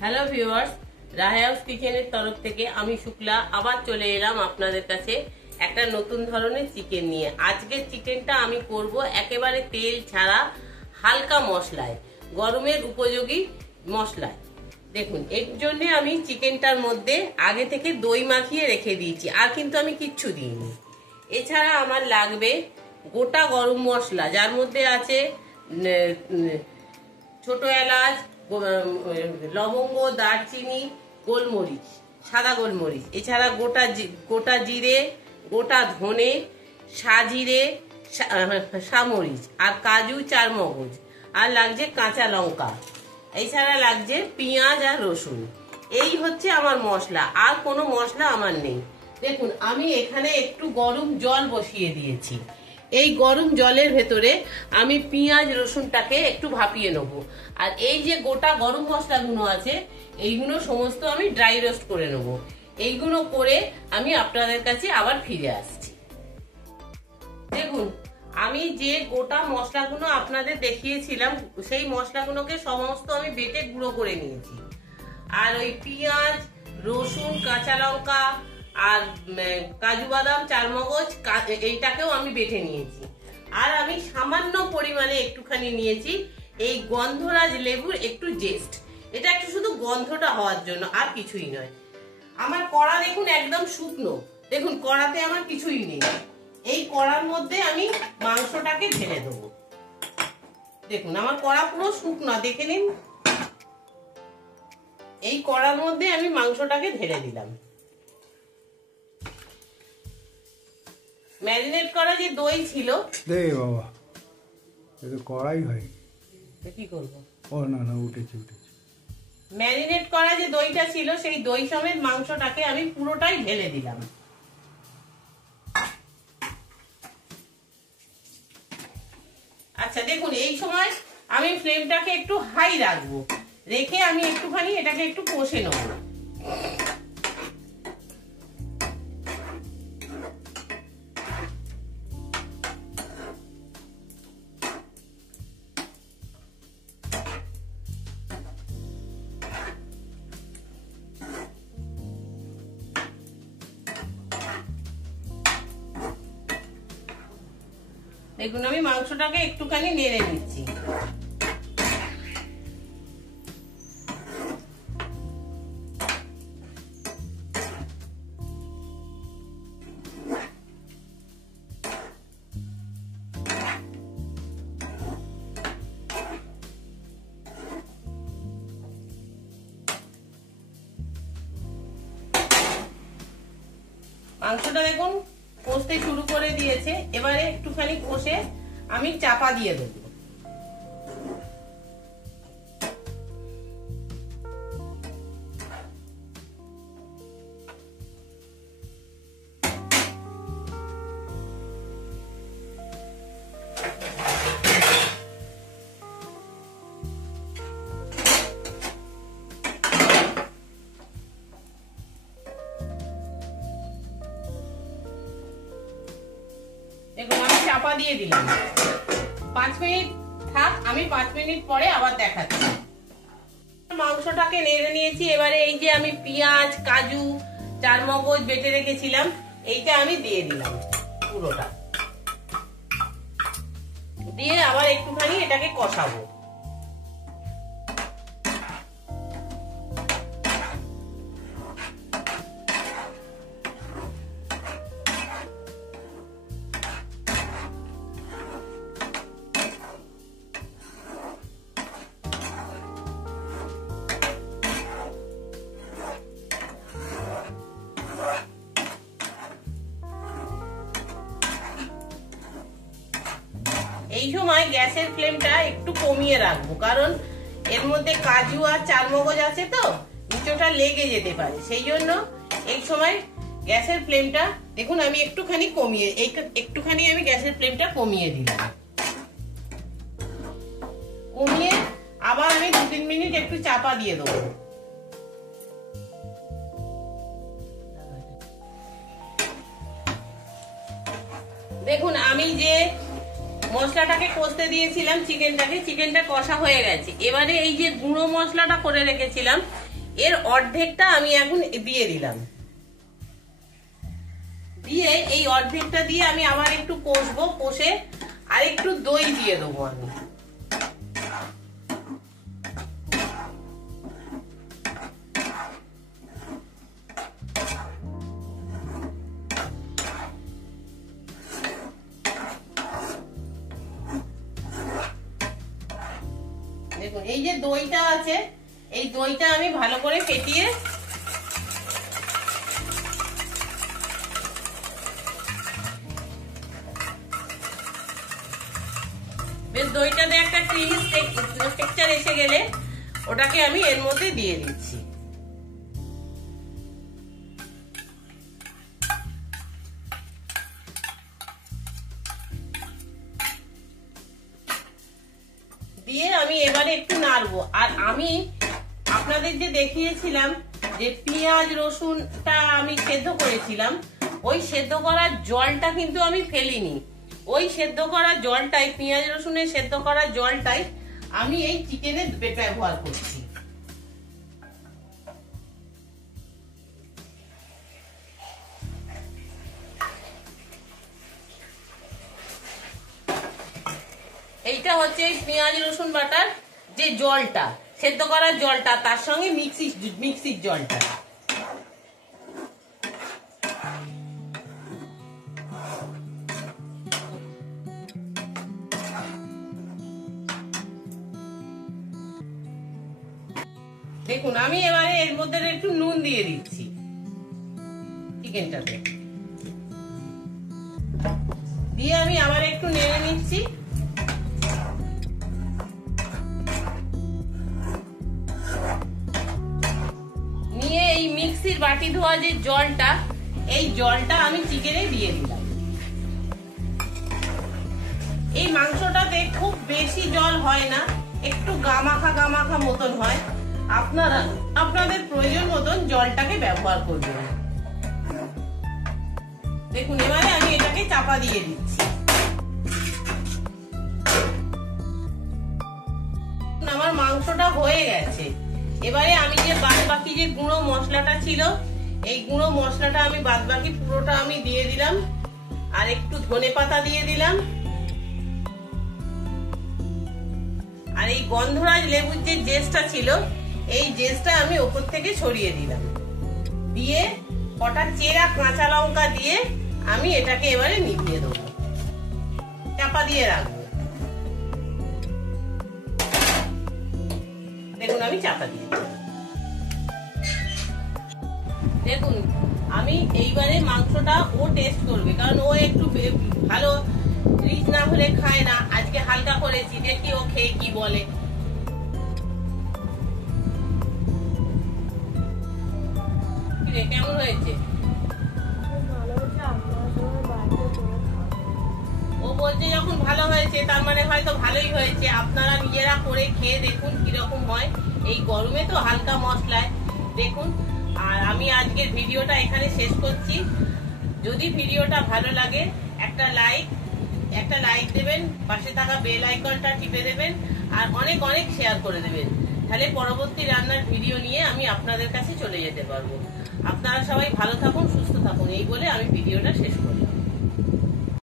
Hello viewers, রাহেয়াস কিচেনের তরফ থেকে আমি শুক্লা আবার চলে এলাম আপনাদের কাছে একটা নতুন ধরনের চিকেন নিয়ে। আজকের চিকেনটা আমি করব একেবারে তেল ছাড়া হালকা মশলায়, গরমের উপযোগী মশলায়। দেখুন, এর জন্য আমি চিকেনটার মধ্যে আগে থেকে দই মাখিয়ে রেখে দিয়েছি, আর কিন্তু আমি কিচ্ছু দিইনি। এছাড়া আমার লাগবে গোটা গরম মশলা, যার মধ্যে আছে ছোট এলাচ, লবঙ্গ, দারচিনি, গোলমরিচ, সাদা গোলমরিচ, এছাড়া গোটা জিরে, গোটা ধনে, সাজিরে, সামরিচ, আর কাজু, চারমগজ, আর লাগছে কাঁচা লঙ্কা, এছাড়া লাগছে পেঁয়াজ আর রসুন। এই হচ্ছে আমার মশলা, আর কোনো মশলা আমার নেই। দেখুন, আমি এখানে একটু গরম জল বসিয়ে দিয়েছি। এই গরম জলের ভেতরে আমি পেঁয়াজ রসুনটাকে একটু ভাপিয়ে নেব। আর এই যে গোটা গরম মশলাগুলো আছে, এইগুলো সমস্ত আমি ড্রাই রোস্ট করে নেব। এইগুলো করে আমি আপনাদের কাছে আবার ফিরে আসছি। দেখুন, আমি যে গোটা মশলাগুলো আপনাদের দেখিয়েছিলাম, সেই মশলাগুলোকে সমস্ত আমি বেটে গুঁড়ো করে নিয়েছি। আর ওই পেঁয়াজ, রসুন, কাঁচা লঙ্কা, আর কাজু বাদাম, চারমগজ, এইটাকেও আমি বেটে নিয়েছি। আর আমি সামান্য পরিমাণে একটুখানি নিয়েছি এই গন্ধরাজ লেবুর একটু জেস্ট, এটা একটু শুধু গন্ধটা হওয়ার জন্য, আর কিছুই নয়। আমার কড়া দেখুন একদম শুকনো, দেখুন কড়াতে আমার কিছুই নেই। এই কড়ার মধ্যে আমি মাংসটাকে ঢেলে দেবো। দেখুন, আমার কড়া পুরো শুকনো, দেখে নিন। এই কড়ার মধ্যে আমি মাংসটাকে ঢেলে দিলাম। ম্যারিনেট করা যে দই ছিল, দে বাবা, এটা কড়াই হয়, কি করব? ও না না, উঠেছে। ম্যারিনেট করা যে দইটা ছিল, সেই দই সমেত মাংসটাকে আমি পুরোটাই ঢেলে দিলাম। আচ্ছা, দেখুন, এই সময় আমি ফ্লেমটাকে একটু হাই রাখবো, রেখে আমি একটুখানি এটাকে একটু কষে নেব। দেখুন, আমি মাংসটাকে একটুখানি নেড়ে নিচ্ছি। মাংসটা দেখুন কষতে শুরু করে দিয়েছে। এবারে একটুখানি কষে আমি চাপা দিয়ে দেবো। দেখুন, আমি চাপা দিয়ে দিলাম। 5 মিনিট থাক, আমি 5 মিনিট পরে আবার দেখাচ্ছি। মাংসটাকে নেড়ে নিয়েছি। এবারে এই যে আমি পেঁয়াজ, কাজু, চারমগজ বেটে রেখেছিলাম, এইটা আমি দিয়ে দিলাম পুরোটা। দিয়ে আবার একটুখানি এটাকে কষাবো। এই সময় গ্যাসের ফ্লেমটা একটু কমিয়ে রাখবো, কারণ এর মধ্যে কাজু আর চারমগজ আছে, তো নিচটা লেগে যেতে পারে। সেই জন্য এই সময় গ্যাসের ফ্লেমটা দেখুন আমি একটুখানি আমি গ্যাসের ফ্লেমটা কমিয়ে দিলাম। কমিয়ে আবার আমি 2-3 মিনিট একটু চাপা দিয়ে দেবো। দেখুন, আমি যে মশলাটাকে কষতে দিয়েছিলাম চিকেনটা কষা হয়ে গেছে। এবারে এই যে গুঁড়ো মশলাটা করে রেখেছিলাম, এর অর্ধেকটা আমি এখন দিয়ে দিলাম। দিয়ে এই অর্ধেকটা দিয়ে আমি আবার একটু কষবো, কষে আর একটু দই দিয়ে দেবো আমি। দেখুন এই যে দইটা আছে, এই দইটা আমি ভালো করে ফেটিয়ে বেশ দইটাতে একটা ক্রিমি টেক্সচার এসে গেলে ওটাকে আমি এর মধ্যে দিয়ে দিচ্ছি। দিয়ে আমি এবারে একটু নাড়বো। আর আমি আপনাদের যে দেখিয়েছিলাম যে পেঁয়াজ রসুনটা আমি সেদ্ধ করেছিলাম, ওই সেদ্ধ করার জলটা কিন্তু আমি ফেলিনি। ওই সেদ্ধ করা জলটাই, পেঁয়াজ রসুনের সেদ্ধ করা জলটাই আমি এই চিকেনে ব্যবহার করছি। এইটা হচ্ছে এই পেঁয়াজ রসুন বাটার যে জলটা, সেদ্ধ করার জলটা, তার সঙ্গে মিক্সির জলটা। দেখুন আমি এবারে এর মধ্যে একটু নুন দিয়ে দিচ্ছি চিকেনটাতে, দিয়ে আমি আবার একটু নেড়ে নিচ্ছি। নিয়ে এই মিক্সির বাটি ধোয়া যে জলটা, এই জলটা আমি চিকেনে দিয়ে দিলাম। এই মাংসটাতে খুব বেশি জল হয় না, একটু গামাখা গামাখা মতন হয়। আপনারা আপনাদের প্রয়োজন মতন জলটাকে ব্যবহার করবেন। দেখুন এবারে আমি এটাকে চাপা দিয়ে দিচ্ছি। আমার মাংসটা হয়ে গেছে। এবারে আমি যে বাদবাকি যে গুঁড়ো মশলাটা ছিল, এই গুঁড়ো মশলাটা আমি বাদবাকি পুরোটা আমি দিয়ে দিলাম। আর একটু ধনেপাতা দিয়ে দিলাম। আর এই গন্ধরাজ লেবুর যে জেসটা ছিল, এই জেসটা আমি ওপর থেকে ছড়িয়ে দিলাম। দিয়ে কটা চেরা কাঁচা লঙ্কা দিয়ে আমি এটাকে এবারে নিভিয়ে দেবো, চাপা দিয়ে রাখবো। দেখুন আমি চাপা দিয়ে দিলাম। দেখুন আমি এইবারে মাংসটা ও টেস্ট করবে, কারণ ও একটু ভালো রিচ না হলে খায় না। আজকে হালকা করেছি, দেখি ও খেয়ে কি বলে। কেমন হয়েছে? ও বলছে যখন ভালো হয়েছে তার মানে হয়তো ভালোই হয়েছে। আপনারা নিজেরা করে খেয়ে দেখুন কিরকম হয়। এই গরমে তো হালকা মশলায় দেখুন। আর আমি আজকের ভিডিওটা এখানে শেষ করছি। যদি ভিডিওটা ভালো লাগে একটা লাইক দেবেন, পাশে থাকা বেল আইকনটা টিপে দেবেন, আর অনেক অনেক শেয়ার করে দেবেন। তাহলে পরবর্তী রান্নার ভিডিও নিয়ে আমি আপনাদের কাছে চলে যেতে পারবো। আপনারা সবাই ভালো থাকুন, সুস্থ থাকুন, এই বলে আমি ভিডিওটা শেষ করলাম।